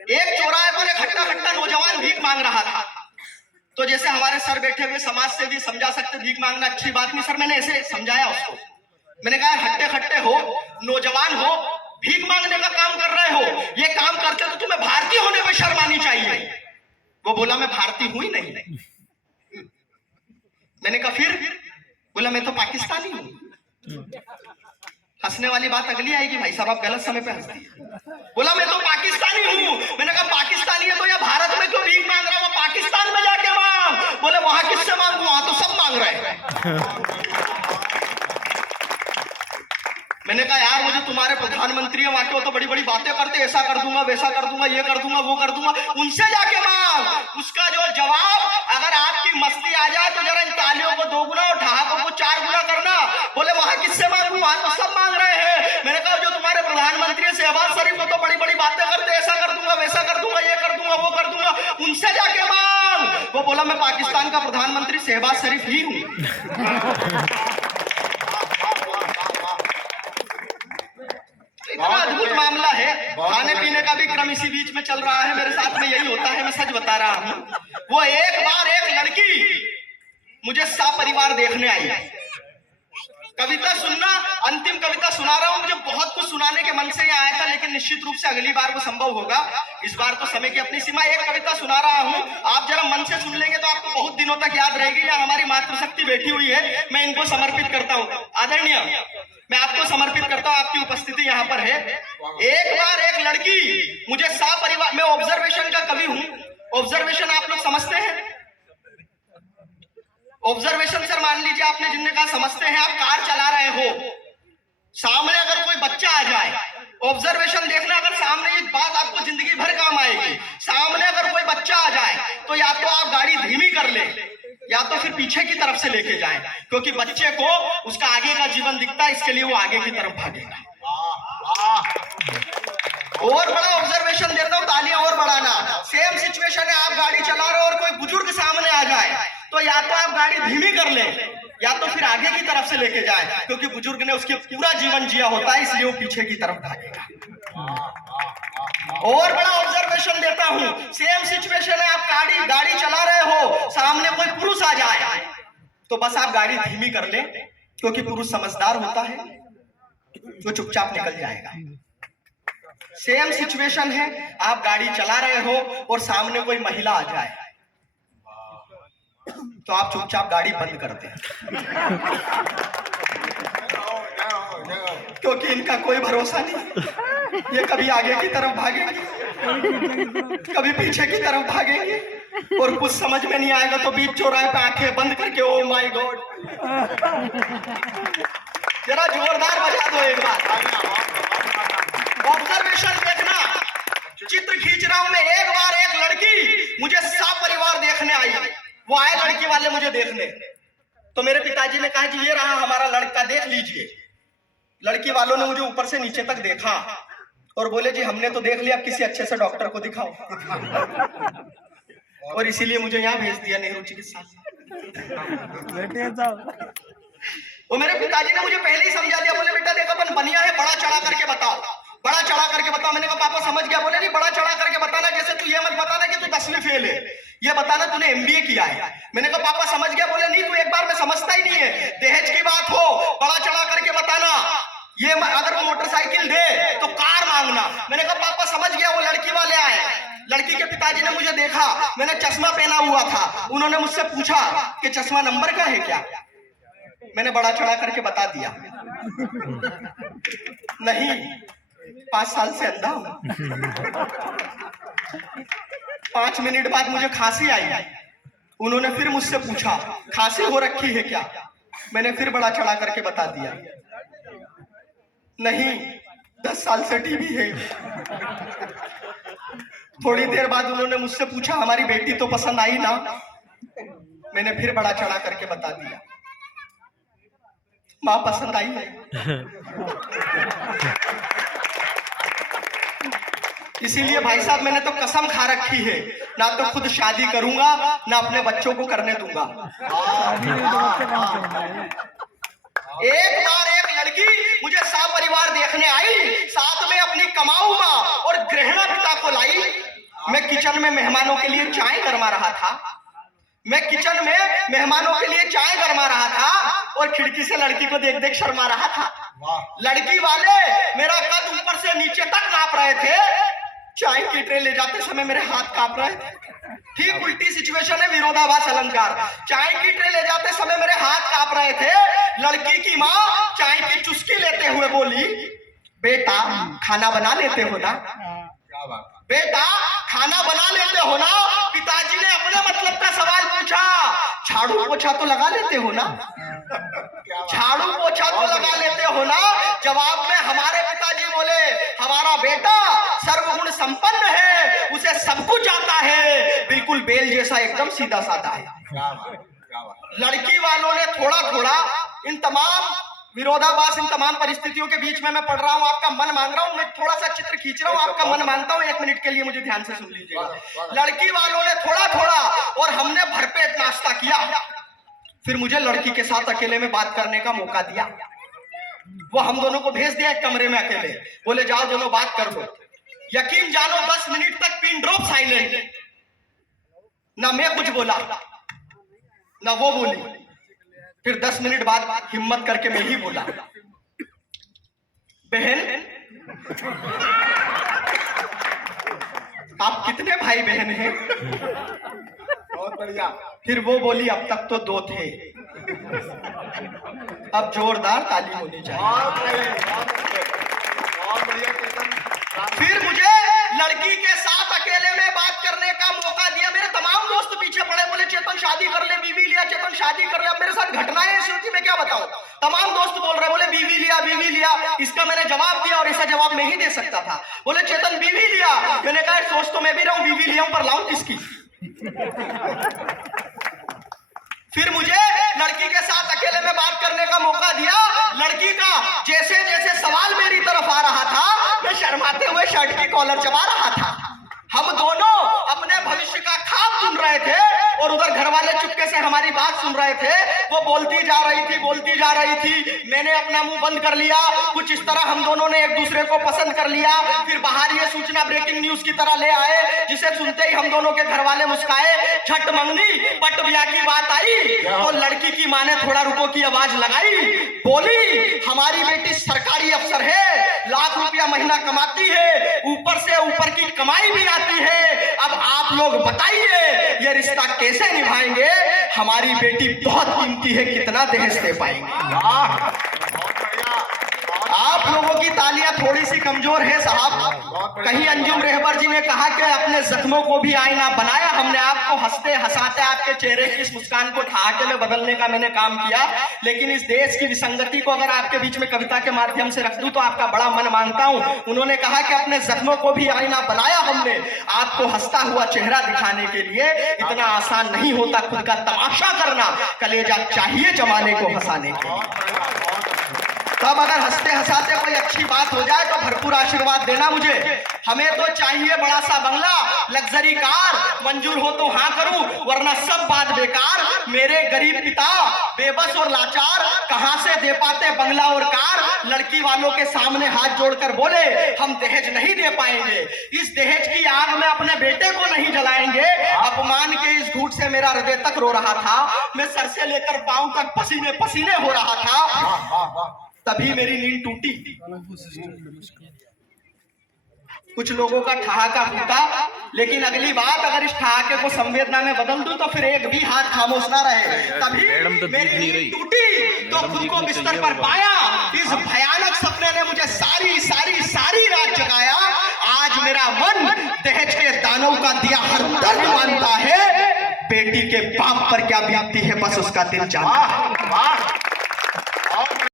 एक चौराहे पर एक हट्टा हट्टा नौजवान भीख मांग रहा था। तो जैसे हमारे सर बैठे हुए समाज से भी समझा सकते भीख मांगना अच्छी बात नहीं, सर मैंने ऐसे समझाया उसको। मैंने कहा हट्टे खट्टे हो, नौजवान हो, भीख मांगने का काम कर रहे हो, ये काम करते तो तुम्हें भारतीय होने में शर्म आनी चाहिए। वो बोला मैं भारतीय हूं ही नहीं। मैंने कहा फिर? बोला मैं तो पाकिस्तानी हूं। हंसने वाली बात अगली आएगी, भाई साहब आप गलत समय पे हंस दिए। बोला मैं तो पाकिस्तानी हूं। मैंने कहा पाकिस्तानी है तो या भारत में क्यों भीख मांग रहा है? वो पाकिस्तान में जाके मांग। बोले वहां किससे मांगू? वहां तो सब मांग रहे हैं। मैंने कहा यार मुझे तुम्हारे प्रधानमंत्री है वहां के, वो तो बड़ी बड़ी बातें करते, ऐसा कर दूंगा, वैसा कर दूंगा, ये कर दूंगा, वो कर दूंगा, उनसे जाके मांग। उसका जो जवाब, अगर आपकी मस्ती आ जाए तो जरा इन तालियों को 2 गुना और ठहाकों को 4 गुना करना। बोले वहां किससे मांगू? वहां तो सब मांग रहे हैं। मैंने कहा जो तुम्हारे प्रधानमंत्री शहबाज शरीफ, वो तो बड़ी बड़ी बातें करते, ऐसा कर दूंगा, वैसा कर दूंगा, ये कर दूंगा, वो कर दूंगा, उनसे जाके मांग। वो बोला मैं पाकिस्तान का प्रधानमंत्री शहबाज शरीफ ही हूं। इतना अद्भुत मामला है। खाने पीने का भी क्रम इसी बीच में चल रहा है, मेरे साथ में यही होता है, मैं सच बता रहा हूं। वो एक बार एक लड़की मुझे सपरिवार देखने आई। कविता सुनना, अंतिम कविता सुना रहा हूं। मुझे बहुत कुछ सुनाने के मन से ही आया था, लेकिन निश्चित रूप से अगली बार वो संभव होगा। इस बार तो समय की अपनी सीमा। एक कविता सुना रहा हूं, आप जरा मन से सुन लेंगे तो आपको बहुत दिनों तक याद रहेगी। या हमारी मातृशक्ति बैठी हुई है, मैं इनको समर्पित करता हूं। आदरणीय, मैं आपको समर्पित करता हूं, आपकी उपस्थिति यहाँ पर है। एक बार एक लड़की मुझे सपरिवार, मैं ऑब्जर्वेशन का कवि हूं। ऑब्जर्वेशन आप लोग समझते हैं? ऑब्जर्वेशन सर मान लीजिए आपने जिनने कहा समझते हैं, आप कार चला रहे हो, सामने अगर कोई बच्चा आ जाए, ऑब्जर्वेशन देखना, अगर सामने ये बात आपको जिंदगी भर काम आएगी। सामने अगर कोई बच्चा आ जाए तो या तो आप गाड़ी धीमी कर ले या तो फिर पीछे की तरफ से लेके जाएं, क्योंकि बच्चे को उसका आगे का जीवन दिखता है, इसके लिए वो आगे की तरफ भागेगा। और बड़ा ऑब्जर्वेशन देता हूं, तालियां और बढ़ाना। सेम सिचुएशन है, आप गाड़ी चला रहे हो और कोई बुजुर्ग सामने आ जाए तो या तो आप गाड़ी धीमी कर ले या तो फिर आगे की तरफ से लेके जाए, क्योंकि बुजुर्ग ने उसके पूरा जीवन जिया होता है, इसलिए वो पीछे की तरफ भागेगा। और बड़ा ऑब्जर्वेशन देता हूं, सेम सिचुएशन है, आप गाड़ी चला रहे हो, सामने कोई पुरुष आ जाए तो बस आप गाड़ी धीमी कर ले, क्योंकि पुरुष समझदार होता है, वो चुपचाप निकल जाएगा। सेम सिचुएशन है, आप गाड़ी चला रहे हो और सामने कोई महिला आ जाए तो आप चुपचाप गाड़ी बंद कर दें, क्योंकि इनका कोई भरोसा नहीं। ये कभी आगे की तरफ भागेंगे, कभी पीछे की तरफ भागेंगे, और कुछ समझ में नहीं आएगा तो बीच चौराहे पे आंखें बंद करके ओ माय गॉड। जरा जोरदार बजा दो एक बार। ऑब्जर्वेशन देखना, चित्र खींच रहा हूं मैं। एक बार एक लड़की मुझे सपरिवार देखने आई। वो आए लड़की वाले मुझे देखने, तो मेरे पिताजी ने कहा कि ये रहा हमारा लड़का, देख लीजिए। लड़की वालों ने मुझे ऊपर से नीचे तक देखा और बोले जी हमने तो देख लिया, अब किसी अच्छे से डॉक्टर को दिखाओ। और इसीलिए मुझे यहाँ भेज दिया नेहरू चिकित्सालय। वो मेरे पिताजी ने मुझे पहले ही समझा दिया, बोले बेटा देखो अपन बनिया है, बड़ा चढ़ा करके बताओ, बड़ा चढ़ा करके बताओ। मैंने कहा पापा समझ गया। बोले नहीं, बड़ा चढ़ा करके बताना, जैसे तू ये मत बताना कि तू 10वीं फेल है, ये बताना तूने MBA किया है। मैंने कहा पापा समझ गया। बोले नहीं, तू एक बार में समझता ही नहीं है, दहेज की बात हो बड़ा चढ़ा करके बताना, ये अगर वो मोटरसाइकिल दे तो कार मांगना। मैंने कहा पापा समझ गया। वो लड़की वाले आए, लड़की के पिताजी ने मुझे देखा, मैंने चश्मा पहना हुआ था, उन्होंने मुझसे पूछा कि चश्मा नंबर का है क्या? मैंने बड़ा चढ़ा करके बता दिया, नहीं 5 साल से अंधा हूं। 5 मिनट बाद मुझे खांसी आई, उन्होंने फिर मुझसे पूछा खांसी हो रखी है क्या? मैंने फिर बड़ा चढ़ा करके बता दिया, नहीं 10 साल से टीबी है। थोड़ी देर बाद उन्होंने मुझसे पूछा हमारी बेटी तो पसंद आई ना? मैंने फिर बड़ा चढ़ा करके बता दिया, मां पसंद आई है। इसीलिए भाई साहब मैंने तो कसम खा रखी है, ना तो खुद शादी करूंगा ना अपने बच्चों को करने दूंगा। एक बार एक लड़की मुझे सपरिवार देखने आई, साथ में अपनी कमाऊ मां और गृहिणी पिता को लाई। मैं किचन में मेहमानों के लिए चाय गरमा रहा था। मैं किचन में मेहमानों के लिए चाय गरमा रहा था और खिड़की से लड़की को देख देख शर्मा रहा था। लड़की वाले मेरा कद ऊपर से नीचे तक नाप रहे थे। चाय की ट्रे ले जाते समय मेरे हाथ कांप रहे थे। ठीक उल्टी सिचुएशन है, विरोधाभास अलंकार। चाय की ट्रे ले जाते समय मेरे हाथ कांप रहे थे। लड़की की माँ चाय की चुस्की लेते हुए बोली, बेटा खाना बना लेते हो ना? बेटा खाना बना लेते हो ना? पिताजी ने अपने मतलब का सवाल पूछा। झाड़ू पोछा तो लगा लेते हो ना? झाड़ू पोछा तो लगा लेते हो ना? जवाब में हमारे पिताजी बोले, हमारा बेटा सर्वगुण संपन्न है, उसे सब कुछ आता है, बिल्कुल बेल जैसा एकदम सीधा साधा है। लड़की वालों ने थोड़ा थोड़ा इन तमाम विरोधाभास, इन तमाम परिस्थितियों के बीच में मैं पढ़ रहा हूं, आपका मन मांग रहा हूं, मैं थोड़ा सा चित्र खींच रहा हूं, आपका मन मांगता हूं, 1 मिनट के लिए मुझे ध्यान से सुन लीजिएगा। लड़की वालों ने थोड़ा थोड़ा और हमने भरपेट नाश्ता किया। फिर मुझे लड़की के साथ अकेले में बात करने का मौका दिया। वो हम दोनों को भेज दिया एक कमरे में अकेले, बोले जाओ दोनों बात कर लो। यकीन जानो 10 मिनट तक पिन ड्रॉप साइलेंट, ना मैं कुछ बोला ना वो बोली। फिर 10 मिनट बाद हिम्मत करके मैं ही बोला, बहन आप कितने भाई बहन हैं? बहुत बढ़िया। फिर वो बोली, अब तक तो 2 थे, अब जोरदार ताली होनी चाहिए। फिर मुझे लड़की के साथ अकेले में बात करने का मौका दिया। मेरे तमाम दोस्त पीछे पड़े, बोले चेतन शादी कर ले, बीवी लिया, चेतन शादी कर ले। अब मेरे साथ घटनाएं ऐसी होती, मैं क्या बताऊं। तमाम दोस्त बोल रहे, बोले बीवी लिया, बीवी लिया। इसका मैंने जवाब दिया और ऐसा जवाब मैं ही दे सकता था। बोले चेतन बीवी लिया, मैंने कहा सोच तो मैं भी रहा हूं, बीवी लिया हूं, पर लाऊं किसकी? फिर मुझे लड़की के साथ अकेले में बात करने का मौका दिया। लड़की का जैसे जैसे सवाल मेरी तरफ आ रहा था, मैं शर्माते हुए शर्ट की कॉलर चबा रहा था। हम दोनों अपने भविष्य का ख्वाब सुन रहे थे और उधर घर वाले चुपके से हमारी बात सुन रहे थे। वो बोलती जा रही थी, बोलती जा रही थी, मैंने अपना मुंह बंद कर लिया। कुछ इस तरह हम दोनों ने एक दूसरे को पसंद कर लिया। फिर बाहर ये सूचना ब्रेकिंग न्यूज की तरह ले आए, जिसे सुनते ही हम दोनों के घर वाले मुस्काए। छठ मंगनी पट ब्याह की बात आई तो लड़की की माँ ने थोड़ा रुको की आवाज लगाई, बोली हमारी बेटी सरकारी अफसर है, लाख रुपया महीना कमाती है, ऊपर से ऊपर की कमाई भी आती है। अब आप लोग बताइए ये रिश्ता कैसे निभाएंगे? हमारी बेटी बहुत कीमती है, कितना दहेज दे पाएंगे? आप लोगों की तालियां थोड़ी सी कमजोर है साहब। कहीं अंजुम रहबर जी ने कहा कि अपने जख्मों को भी आईना बनाया। हमने आपको हंसते हंसाते आपके चेहरे की इस मुस्कान को ठहाके में बदलने का मैंने काम किया, लेकिन इस देश की विसंगति को अगर आपके बीच में कविता के माध्यम से रख दूं तो आपका बड़ा मन मानता हूं। उन्होंने कहा कि अपने जख्मों को भी आईना बनाया हमने, आपको हंसता हुआ चेहरा दिखाने के लिए। इतना आसान नहीं होता खुद का तमाशा करना, कलेजा चाहिए जमाने को हंसाने के लिए। तब अगर हंसते हंसाते कोई अच्छी बात हो जाए तो भरपूर आशीर्वाद देना मुझे। हमें तो चाहिए बड़ा सा बंगला, लग्जरी कार, मंजूर हो तो हाँ करूं, वरना सब बात बेकार। मेरे गरीब पिता बेबस और लाचार, कहां से दे पाते बंगला और कार। लड़की वालों के सामने हाथ जोड़कर बोले, हम दहेज नहीं दे पाएंगे, इस दहेज की आग में अपने बेटे को नहीं जलाएंगे। अपमान के इस घूट से मेरा हृदय तक रो रहा था, मैं सर से लेकर पांव तक पसीने पसीने हो रहा था। तभी मेरी नींद टूटी। कुछ लोगों का ठहाका फूटा, लेकिन अगली बात अगर इस ठहाके को संवेदना में बदल दूं तो फिर एक भी हाथ खामोश ना रहे। तभी मेरी नींद टूटी तो खुद को बिस्तर पर पाया। इस भयानक सपने ने मुझे सारी सारी सारी रात जगाया। आज मेरा मन दहेज के दानव का दिया हर दर्द मानता है। बेटी के बाप पर क्या बीतती है बस उसका दिल जानता है।